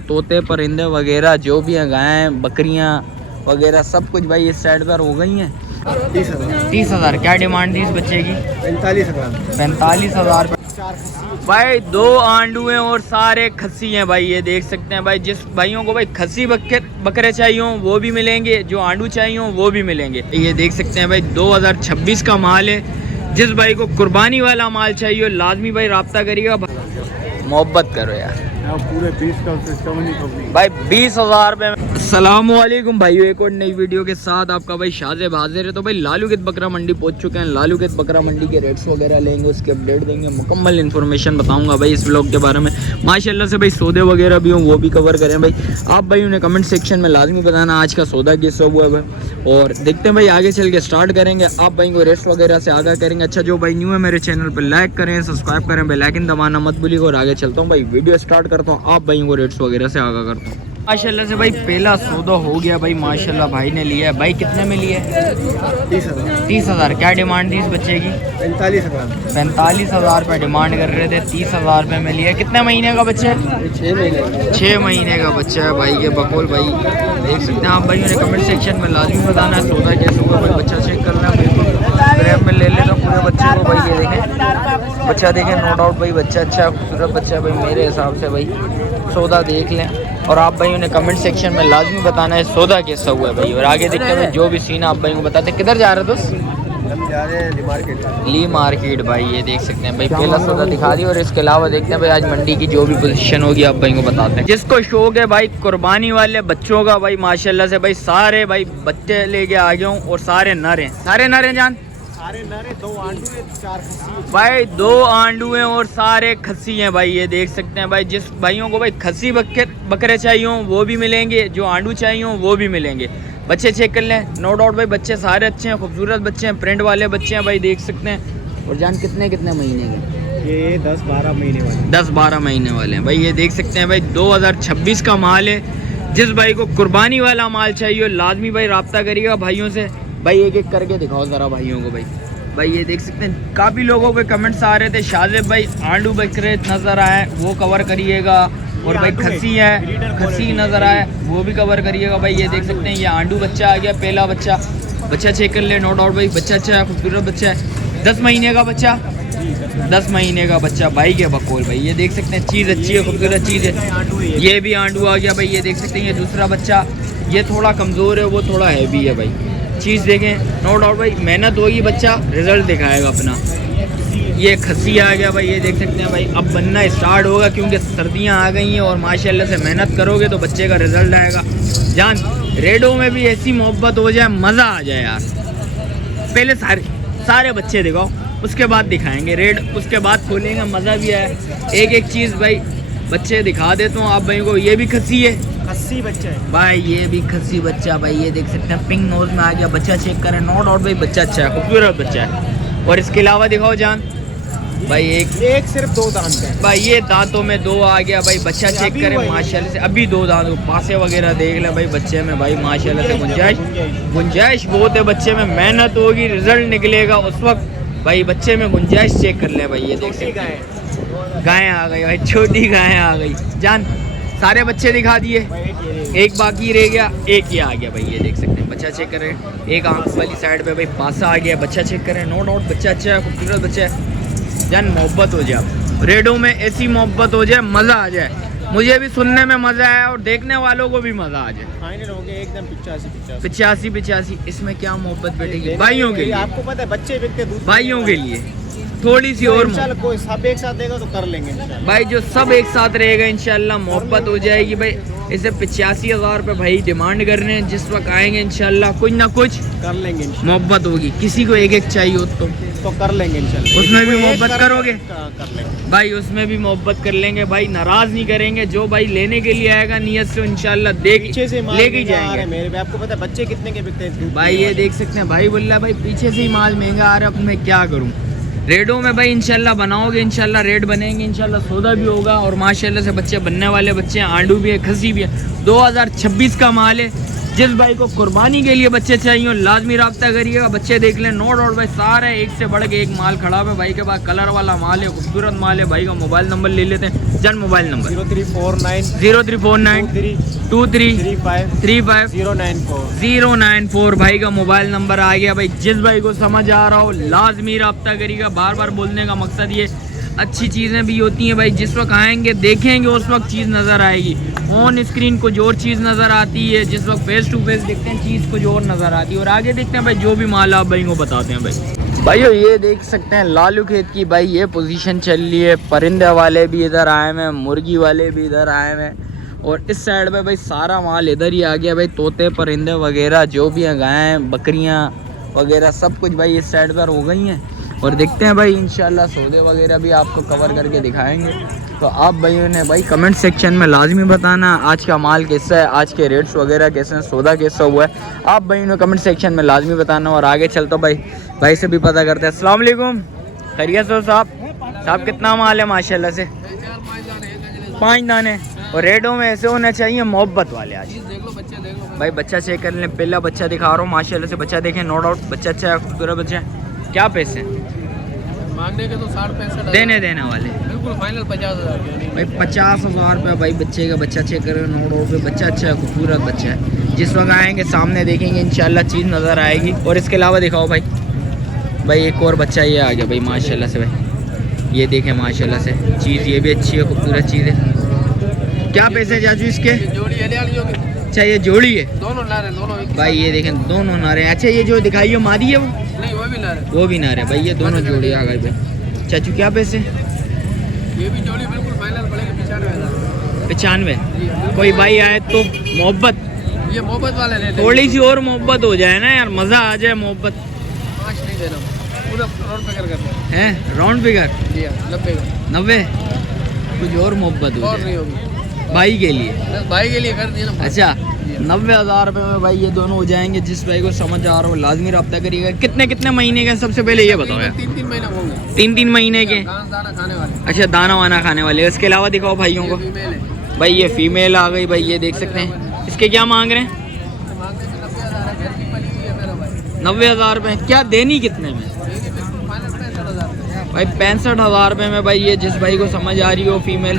तोते परिंदे वगैरह जो भी हैं, गायें बकरियां वगैरह सब कुछ भाई इस साइड पर हो गई हैं। 30,000 क्या डिमांड थी इस बच्चे की? 45,000 भाई। 2 आंडू हैं और सारे खस्सी हैं भाई, ये देख सकते हैं भाई। जिस भाइयों को भाई खस्सी बकरे चाहिए हो वो भी मिलेंगे, जो आंडू चाहिए हो वो भी मिलेंगे। ये देख सकते हैं भाई 2026 का माल है। जिस भाई को कुर्बानी वाला माल चाहिए लाजमी भाई रब्ता करिएगा। मोहब्बत करो यार, पूरे 20 का सिस्टम नहीं भाई 20,000 रुपये। अस्सलामुअलैकुम भाइयों, एक और नई वीडियो के साथ आपका भाई शाज़ेब हाजिर है। तो भाई लालूगीत बकरा मंडी पहुंच चुके हैं। लालूगीत बकरा मंडी के रेट्स वगैरह लेंगे, उसकी अपडेट देंगे, मुकम्मल इन्फॉर्मेशन बताऊंगा भाई इस व्लॉग के बारे में। माशाल्लाह से भाई सौदे वगैरह भी हों वो भी कवर करें भाई। आप भाई उन्हें कमेंट सेक्शन में लाजमी बताना आज का सौदा कैसा हुआ है भाई। और देखते हैं भाई आगे चल के स्टार्ट करेंगे। आप भाई को रेट्स वगैरह से आगाह करेंगे। अच्छा जो भाई न्यू है मेरे चैनल पर लाइक करें, सब्सक्राइब करें, बेल आइकन दबाना मत भूलिएगा। और आगे चलता हूँ भाई, वीडियो स्टार्ट करता हूँ, आप भाई को रेट्स वगैरह से आगाह करता हूँ। माशाल्लाह से भाई पहला सौदा हो गया भाई, माशाल्लाह भाई ने लिया है। भाई कितने में लिए? 30,000 क्या डिमांड थी इस बच्चे की? 45,000 रुपये डिमांड कर रहे थे। 30,000 रुपये में लिया। कितने महीने का बच्चा है? 6 महीने का बच्चा है भाई। ये बकोल भाई देख सकते हैं आप भाई, उन्हें कमेंट सेक्शन में लाजमी बताना है सौदा कैसे हुआ भाई। बच्चा चेक करना है बिल्कुल ग्रैब में ले लेना पूरे बच्चे को भाई। ये देखें बच्चा, देखें नो डाउट भाई बच्चा अच्छा खूबसूरत बच्चा है भाई। मेरे हिसाब से भाई सौदा देख लें और आप भाई उन्हें कमेंट सेक्शन में लाजमी बताना है सौदा कैसा हुआ है भाई। और आगे देखते हैं भाई जो भी सीन आप भाई को बताते हैं। किधर जा रहे हो दोस्त? ली मार्केट भाई। ये देख सकते हैं भाई पहला सौदा दिखा दिया। और इसके अलावा देखते हैं भाई आज मंडी की जो भी पोजीशन होगी आप भाई को बताते हैं। जिसको शौक है भाई कुर्बानी वाले बच्चों का भाई, माशाल्लाह से भाई सारे भाई बच्चे लेके आ गए हूँ। और सारे नर हैं, सारे नर हैं जान, सारे नरे। 2 आंडू है, 4 खस्सी भाई। 2 आंडू हैं और सारे खस्सी हैं भाई। ये देख सकते हैं भाई जिस भाइयों को भाई खस्सी बकरे चाहिए हो वो भी मिलेंगे, जो आंडू चाहिए हो वो भी मिलेंगे। बच्चे चेक कर लें, नो डाउट भाई बच्चे सारे अच्छे हैं, खूबसूरत बच्चे हैं, प्रिंट वाले बच्चे हैं भाई देख सकते हैं। और जान कितने कितने महीने के? ये 10-12 महीने वाले, 10-12 महीने वाले हैं भाई। ये देख सकते हैं भाई 2026 का माल है। जिस भाई को कुर्बानी वाला माल चाहिए लाजमी भाई रब्ता करिएगा भाइयों से। भाई एक एक करके दिखाओ ज़रा भाइयों को भाई। भाई ये देख सकते हैं काफ़ी लोगों के कमेंट्स आ रहे थे शाज़ेब भाई आंडू बकरे नज़र आए वो कवर करिएगा। और भाई खस्सी है, खस्सी नज़र आए वो भी कवर करिएगा भाई। ये देख सकते हैं ये आंडू बच्चा आ गया, पहला बच्चा। बच्चा चेक कर ले, नो डाउट भाई बच्चा अच्छा है, खूबसूरत बच्चा है। 10 महीने का बच्चा, 10 महीने का बच्चा भाई के बकोल भाई। ये देख सकते हैं चीज़ अच्छी है, खूबसूरत चीज़ है। ये भी आंडू आ गया भाई। ये देख सकते हैं ये दूसरा बच्चा, ये थोड़ा कमज़ोर है, वो थोड़ा हैवी है भाई। चीज़ देखें, नो डाउट भाई मेहनत होगी, बच्चा रिजल्ट दिखाएगा अपना। ये खस्सी आ गया भाई। ये देख सकते हैं भाई अब बनना स्टार्ट होगा क्योंकि सर्दियां आ गई हैं। और माशाल्लाह से मेहनत करोगे तो बच्चे का रिजल्ट आएगा जान। रेडो में भी ऐसी मोहब्बत हो जाए, मज़ा आ जाए यार। पहले सारे बच्चे दिखाओ, उसके बाद दिखाएंगे रेड, उसके बाद खोलेंगे, मज़ा भी आए। एक एक चीज़ भाई बच्चे दिखा देता हूँ आप भाई को। ये भी खस्सी है, खस्सी बच्चा है भाई। ये भी खस्सी बच्चा भाई। ये देख सकते हैं पिंक नोज में आ गया बच्चा। चेक करें, नो डाउट भाई बच्चा अच्छा है, खूबसूरत बच्चा है। और इसके अलावा दिखाओ जान भाई एक सिर्फ 2 दांत है भाई। ये दांतों में 2 आ गया भाई। बच्चा चेक करें माशाल्लाह से, अभी 2 दांत, पासे वगैरह देख ले भाई बच्चे में भाई माशाल्लाह से गुंजाइश बहुत है बच्चे में। मेहनत होगी, रिजल्ट निकलेगा उस वक्त भाई। बच्चे में गुंजाइश चेक कर ले भाई। ये देख सकते हैं गायें आ गई भाई, छोटी गायें आ गई जान। सारे बच्चे दिखा दिए, एक बाकी रह गया, एक ये आ गया भाई। ये देख सकते हैं बच्चा चेक करें, एक आंख वाली साइड पे भाई पासा आ गया। बच्चा चेक करें, नो डाउट बच्चा अच्छा है, खूबसूरत बच्चा है जान। मोहब्बत हो जाए रेडो में, ऐसी मोहब्बत हो जाए, मज़ा आ जाए। मुझे भी सुनने में मज़ा आया और देखने वालों को भी मज़ा आ जाए। फाइनल हो गया एकदम 85। इसमें क्या मोहब्बत बैठेगी भाइयों के लिए? आपको पता है बच्चे बिकते दूध भाइयों के लिए थोड़ी सी और कोई सब एक साथ देगा तो कर लेंगे भाई। जो सब एक साथ रहेगा इंशाल्लाह मोहब्बत हो जाएगी भाई। इसे 85,000 रुपये भाई डिमांड कर रहे हैं। जिस वक्त आएंगे इंशाल्लाह कुछ ना कुछ कर लेंगे, मोहब्बत होगी। किसी को एक एक चाहिए हो तो कर लेंगे इंशाल्लाह। उसमें भी मोहब्बत करोगे कर लेंगे भाई, उसमें भी मोहब्बत कर लेंगे भाई। नाराज नहीं करेंगे। जो भाई लेने के लिए आएगा नियत से इंशाल्लाह पीछे से लेके जाएंगे मेरे भी। आपको पता है बच्चे कितने के बिकते हैं भाई। ये देख सकते हैं भाई बोल रहा है भाई पीछे से ही माल महंगा आ रहा है, अब मैं क्या करूँ। रेडो में भाई इंशाल्लाह बनाओगे, इंशाल्लाह रेट बनेंगे, इंशाल्लाह सौदा भी होगा। और माशाल्लाह से बच्चे बनने वाले बच्चे हैं, आंडू भी है, खस्सी भी है। 2026 का माल है। जिस भाई को कुर्बानी के लिए बच्चे चाहिए हो लाजमी रब्ता करिएगा। बच्चे देख लें, नो डाउट भाई सारे एक से बढ़ के एक माल खड़ा है भाई के पास, कलर वाला माल है, खूबसूरत माल है। भाई का मोबाइल नंबर ले लेते हैं, जन मोबाइल नंबर 0349 2335 094 भाई का मोबाइल नंबर आ गया। भाई जिस भाई को समझ आ रहा हो लाजमी रब्ता करिएगा। बार बार बोलने का मकसद ये, अच्छी चीज़ें भी होती हैं भाई, जिस वक्त आएंगे देखेंगे उस वक्त चीज़ नज़र आएगी। ऑन स्क्रीन कुछ और चीज़ नज़र आती है, जिस वक्त फेस टू फेस देखते हैं चीज़ कुछ और नज़र आती है। और आगे देखते हैं भाई जो भी माल आप भाई को बताते हैं। भाइयों ये देख सकते हैं लालू खेत की भाई ये पोजीशन चल रही है। परिंदे वाले भी इधर आए हुए हैं, मुर्गी वाले भी इधर आए हुए हैं, और इस साइड पे भाई सारा माल इधर ही आ गया भाई। तोते परिंदे वगैरह जो भी हैं, गायें बकरियां वगैरह सब कुछ भाई इस साइड पर हो गई हैं। और देखते हैं भाई इंशाल्लाह सौदे वगैरह भी आपको कवर करके दिखाएंगे। तो आप भाइयों ने भाई कमेंट सेक्शन में लाजमी बताना आज का माल कैसा है, आज के रेट्स वगैरह कैसे हैं, सौदा कैसा हुआ है, आप भाइयों ने कमेंट सेक्शन में लाजमी बताना। और आगे चलता भाई से भी पता करते हैं। अस्सलाम वालेकुम, खैरियत हो साहब कितना माल है माशाल्लाह से? 5 दाने। और रेडों में ऐसे होना चाहिए मोहब्बत वाले। आज भाई बच्चा चेक कर लें, पहला बच्चा दिखा रहा हूँ माशाल्लाह से। बच्चा देखें, नो डाउट बच्चा अच्छा है, खूबसूरत बच्चा है। क्या पैसे मांगने के तो 60-65 देने वाले? बिल्कुल फाइनल 50,000 भाई 50,000 रुपये भाई बच्चे का। बच्चा चेक करें, नो डाउट पे बच्चा अच्छा है, खूबसूरत बच्चा है। जिस वक्त आएंगे सामने देखेंगे इंशाल्लाह चीज़ नज़र आएगी। और इसके अलावा दिखाओ भाई एक और बच्चा ये आ गया भाई माशाल्लाह से। भाई ये देखें माशाल्लाह से चीज़ ये भी अच्छी है, खूबसूरत चीज़ है। क्या पैसे जाजू इसके? अच्छा ये जोड़ी है, दोनों नारे दोनों भाई ये देखें दोनों नारे। अच्छा ये जो दिखाई मादी है नहीं वो भी नारे भाई, ये दोनों जोड़ी आ गई भाई। चाचू क्या पैसे? ये भी जोड़ी बिल्कुल फाइनल पड़ेगी 95,000। 95। कोई भाई आए तो मोहब्बत, ये मोहब्बत वाले ले थोड़ी सी और मोहब्बत हो जाए ना यार, मज़ा आ जाए। मोहब्बत 5 नहीं देना, पूरा राउंड फिगर करना है। राउंड फिगर 90 कुछ और मोहब्बत हो और जाए नहीं होगी भाई के लिए। भाई के लिए कर दिया ना। अच्छा 90,000 रुपये में भाई ये दोनों हो जाएंगे। जिस भाई को समझ आ रहा हो लाजमी रब्ता करिएगा। कितने महीने का सबसे पहले ये बताओ यार? 3-3 महीने होंगे। 3-3 महीने के? दाना खाने वाले। अच्छा दाना वाना खाने वाले। इसके अलावा दिखाओ भाइयों को। भाई ये फीमेल आ गई भाई, ये देख सकते हैं। इसके क्या मांग रहे हैं? 90,000 रुपये। क्या देनी कितने में? भाई 65,000 रुपये में भाई ये जिस भाई को समझ आ रही हो फीमेल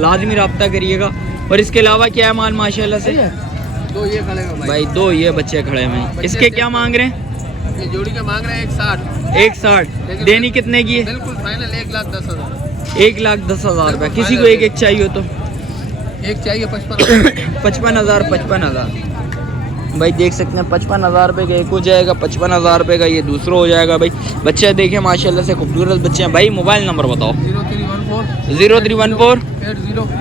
लाजमी रब्ता करिएगा। और इसके अलावा क्या है माल माशाल्लाह से? 2 ये खड़े हैं भाई 2 ये बच्चे खड़े हैं। इसके क्या मांग रहे हैं? ये जोड़ी का मांग रहे हैं 160। 160। देनी कितने की है? बिल्कुल फाइनल 1,10,000। 1,10,000 रुपये। किसी को एक चाहिए हो तो? एक चाहिए 55,000। 55,000 भाई देख सकते हैं 55,000 रुपये का एक हो जाएगा, 55,000 रुपये का ये दूसरा हो जाएगा। भाई बच्चे देखें माशाल्लाह से खूबसूरत बच्चे हैं। भाई मोबाइल नंबर बताओ। 0314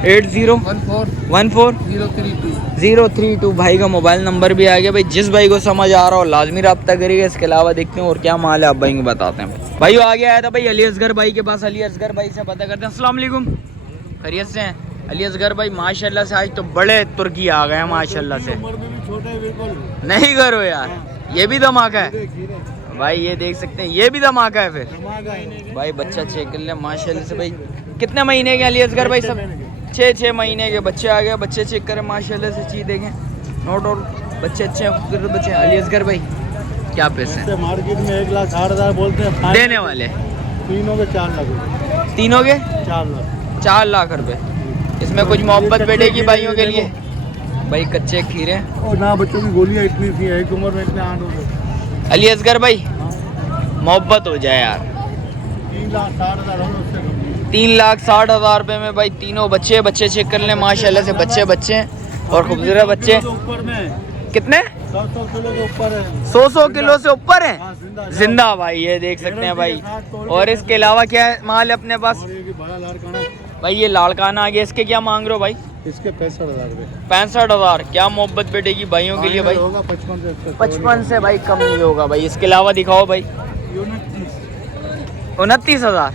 80 14 032 भाई का मोबाइल नंबर भी आ गया। भाई जिस भाई को समझ आ रहा हो लाजमी रब्ता करिएगा। इसके अलावा देखते हैं और क्या माल है, आप भाई को बताते हैं। भाई आ गया था भाई अली असगर भाई के पास। अली असगर भाई से पता करते हैं। अस्सलाम वालेकुम, खैरियत से हैं? अली असगर भाई माशाल्लाह से आज तो बड़े तुर्की आ गए हैं माशाल्लाह से। नहीं करो यार, ये भी धमाका है भाई। ये देख सकते हैं ये भी धमाका है फिर। भाई बच्चा चेक कर ले माशाल्लाह से। भाई कितने महीने के अली असगर भाई? सब 6 महीने के बच्चे आ गए। बच्चे चेक करें माशाल्लाह से, चीज़ देखें, नो डाउट बच्चे अच्छे हैं, खूबसूरत बच्चे हैं। अली असगर भाई क्या पैसे हैं? मार्केट में 1,60,000 बोलते हैं देने वाले? तीनों के 4 लाख। तीनों के 4 लाख रुपए। इसमें कुछ मोहब्बत बैठेगी भाइयों के लिए? भाई कच्चे खीरे और ना बच्चों की गोलियां इतनी थी, एक उम्र में इतने आंट हो गए। अली असगर भाई मोहब्बत हो जाए यार। 3,60,000 रुपए में भाई तीनों बच्चे चेक कर लें माशाल्लाह से। बच्चे और खूबसूरत बच्चे। कितने? 100 किलो के ऊपर है। 100 किलो से ऊपर है हाँ, जिंदा भाई। ये देख सकते हैं भाई। और इसके अलावा क्या है माल है अपने पास? भाई ये लाड़काना आ गया। इसके क्या मांग रहे हो भाई? इसके 65,000 रुपये। 65,000। क्या मोहब्बत बैठेगी भाइयों के लिए भाई? 55 से भाई कम नहीं होगा भाई। इसके अलावा दिखाओ भाई। 29,000।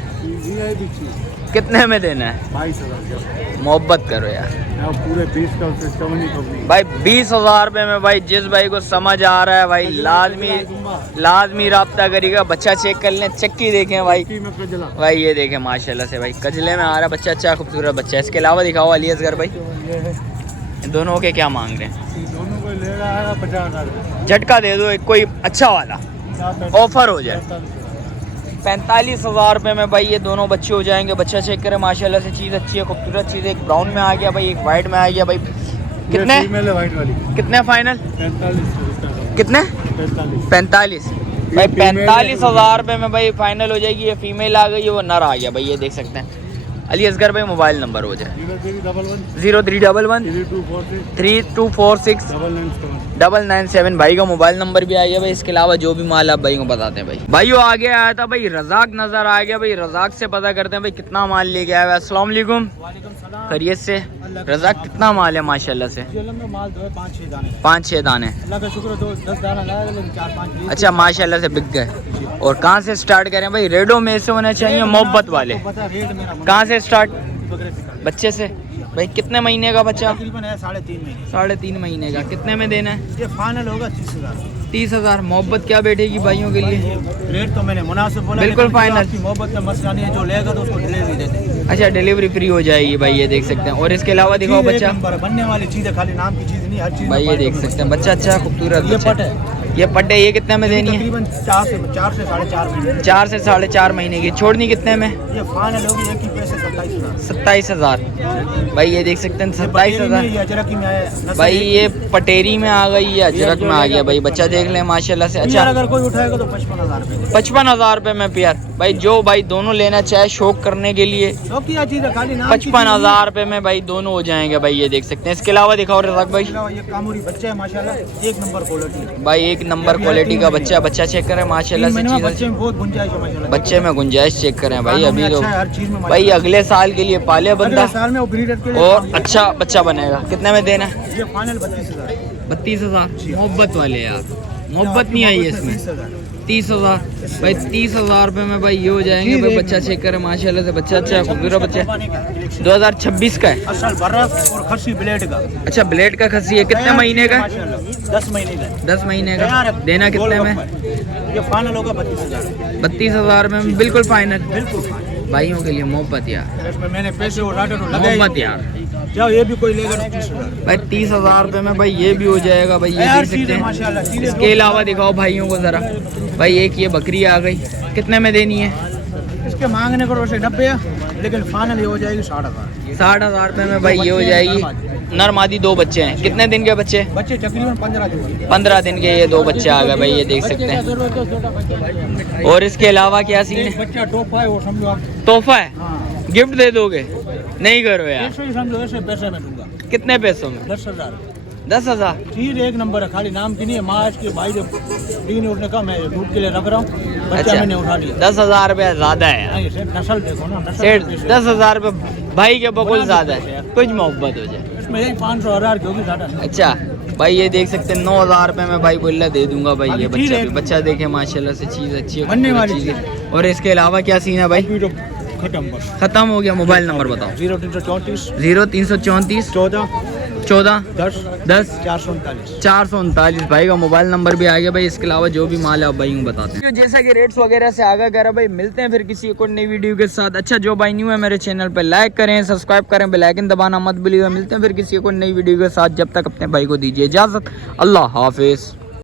कितने में देना है? 22,000। मोहब्बत करो यार। पूरे 20 का सिस्टम नहीं भाई 20,000 रुपये में भाई जिस भाई को समझ आ रहा है भाई लाजमी रब्ता करिएगा। बच्चा चेक कर लें, चक्की देखें भाई। भाई ये देखें माशाल्लाह से भाई कजले में आ रहा है बच्चा, अच्छा खूबसूरत बच्चा है। इसके अलावा दिखाओ अली असगर भाई। दोनों के क्या मांग रहे हैं? दोनों को ले रहा है 50,000। झटका दे दो एक कोई अच्छा वाला, ऑफर हो जाए। 45,000 रुपये में भाई ये दोनों बच्चे हो जाएंगे। बच्चा चेक करें माशाल्लाह से, चीज़ अच्छी है, खूबसूरत चीज़ है। एक ब्राउन में आ गया भाई, एक वाइट में आ गया भाई। कितने वाइट वाली कितने फाइनल? 45। कितने? 45 भाई। 45,000 रुपये में भाई फाइनल हो जाएगी। ये फीमेल आ गई है, वो नर आ गया भाई, ये देख सकते हैं। अली असगर भाई मोबाइल नंबर हो जाए 0311 3246 997। भाई का मोबाइल नंबर भी आ गया भाई। इसके अलावा जो भी माल आप भाई को बताते हैं भाई। भाइयों आगे आया था भाई रजाक नजर आ गया भाई। रजाक से पता करते हैं भाई कितना माल लेके आया हुआ है। अस्सलाम वालेकुम। खैरियत से? रजाक कितना माल है माशाल्लाह से? माल 5-6 दाने। अल्लाह का शुक्र 10 दाना लाया, लेकिन 4-5 अच्छा माशाल्लाह से बिक गए। और कहाँ से स्टार्ट करें भाई? रेडो में से होने चाहिए, मोहब्बत वाले। कहाँ से स्टार्ट? बच्चे से भाई। कितने महीने का बच्चा? तकरीबन है 3.5 महीने। 3.5 महीने का। कितने में देना है? ये फाइनल होगा 30,000। 30,000। मोहब्बत क्या बैठेगी भाइयों के लिए? रेट तो मैंने मुनासिब बोला, बिल्कुल लेकिन फाइनल। आपकी मोहब्बत का मसला नहीं है, जो लेगा तो उसको डिलीवरी दे देंगे। अच्छा डिलीवरी फ्री हो जाएगी भाई, ये देख सकते हैं। और इसके अलावा दिखाओ चीज़ एक बच्चा नंबर है, बनने वाली चीज़ है, खाली नाम की चीज़ नहीं, हर चीज़ भाई, ये देख सकते हैं। बच्चा अच्छा खूबसूरत ये बच्चा। पट है। ये पट है। ये कितने में देनी है? तकरीबन 4 से 4.5 महीने। 4 से 4.5 महीने की। छोड़नी कितने में? ये फाइनल होगी एक ही पैसे 27,000। 27,000 भाई, ये देख सकते हैं। 27,000 ये अजरक में है भाई। ये पटेरी में आ गई, ये अजरक में आ गया भाई। बच्चा देख ले माशाल्लाह से। अच्छा अगर कोई उठाएगा तो 55,000 रुपये। 55,000 रुपये में पेयर भाई। जो भाई दोनों लेना चाहे शौक करने के लिए, 55,000 रुपये में भाई दोनों हो जाएंगे भाई, ये देख सकते हैं। इसके अलावा दिखाओ रज़ाक भाई। ये कामूरी बच्चा है माशाल्लाह, एक नंबर क्वालिटी भाई। एक नंबर क्वालिटी का बच्चा। बच्चा चेक करें माशाल्लाह से। बच्चे में बहुत गुंजाइश है माशाल्लाह। बच्चे में गुंजाइश चेक करें भाई। खानों में अभी तो अच्छा है, हर चीज़ में भाई अगले साल के लिए पाले बंदा, साल में वो ब्रीडर के लिए और अच्छा बच्चा बनेगा। कितने में देना है? ये फाइनल 32,000। 32,000। मोहब्बत वाले यार, मोहब्बत नहीं आई है इसमें। 30,000 भाई। 30,000 रुपये में भाई ये हो जाएंगे भाई। बच्चा चेक करें माशाल्लाह से। बच्चा अच्छा खूबसूरत बच्चा। 2026 का है। असल बर्फ और खस्सी ब्लेड का। अच्छा ब्लेड का खस्सी है। कितने महीने का? 10 महीने का। 10 महीने का। देना कितने में? ये फाइनल होगा 32,000। 32,000 में बिल्कुल फाइनल। बिल्कुल भाइयों के लिए मोहब्बत यार, इसमें मैंने पैसे उठा तो मोहब्बत यार। जाओ ये भी कोई लेगा तो 30,000 भाई। 30,000 रुपये में भाई ये भी हो जाएगा भाई, ये यार, देख सकते चीज़ें हैं। माशाल्लाह, चीज़ें इसके अलावा दिखाओ भाइयों को ज़रा भाई। एक ये बकरी आ गई, कितने में देनी है? इसके मांगने को वैसे 90 है, लेकिन फाइनल ये हो जाएगी 60,000। 60,000 रुपये में भाई ये हो जाएगी। नर मादी 2 बच्चे हैं। कितने दिन के बच्चे? बच्चे तकरीबन 15 दिन। 15 दिन के ये 2 बच्चे आ गए भाई, ये देख सकते हैं। और इसके अलावा क्या सीन है? बच्चा टोपा है, वो समझो आप। तोहफा है, हाँ, गिफ्ट दे दोगे? नहीं करो यार। ऐसे ही समझो, ऐसे पैसे में दूंगा। कितने पैसों में? 10,000। 10,000। चीज एक नंबर है, खाली नाम की नहीं है। माँ इसके भाई जो दी ने उसने कहा मैं दूध के लिए रख रहा हूँ, बच्चा अच्छा मैंने उठा लिया। 10,000 रुपया ज़्यादा है यार। नहीं, सेठ, नस्ल देखो ना, नस्ल सेठ के पैसे। 10,000 रुपये भाई के बकुल ज़्यादा है, कुछ मोहब्बत हो जाए। इसमें यही 500,000 की होगी, ज़्यादा नहीं। अच्छा भाई ये देख सकते हैं 9,000 रुपये में भाई बोला दे दूंगा भाई। ये बाकी चीज़ बच्चा है। भी, बच्चा देखे माशाल्लाह से, चीज़ अच्छी है, बनने वाली खूबसूरत चीज़ है। और इसके अलावा क्या सीन है भाई? अभी तो खत्म बस। खत्म हो गया। मोबाइल नंबर बताओ। 0334 0334 14 14 10 10 439। 439 भाई का मोबाइल नंबर भी आ गया भाई। इसके अलावा जो भी माल है आप भाई बताते हैं। जैसा कि रेट्स वगैरह से आगा करा भाई, मिलते हैं फिर किसी एक और नई वीडियो के साथ। अच्छा जो भाई न्यू है मेरे चैनल पे लाइक करें, सब्सक्राइब करें, बेल आइकन दबाना मत भूलिएगा। मिलते हैं फिर किसी एक और नई वीडियो के साथ। जब तक अपने भाई को दीजिए इजाज़त। अल्लाह हाफिज़।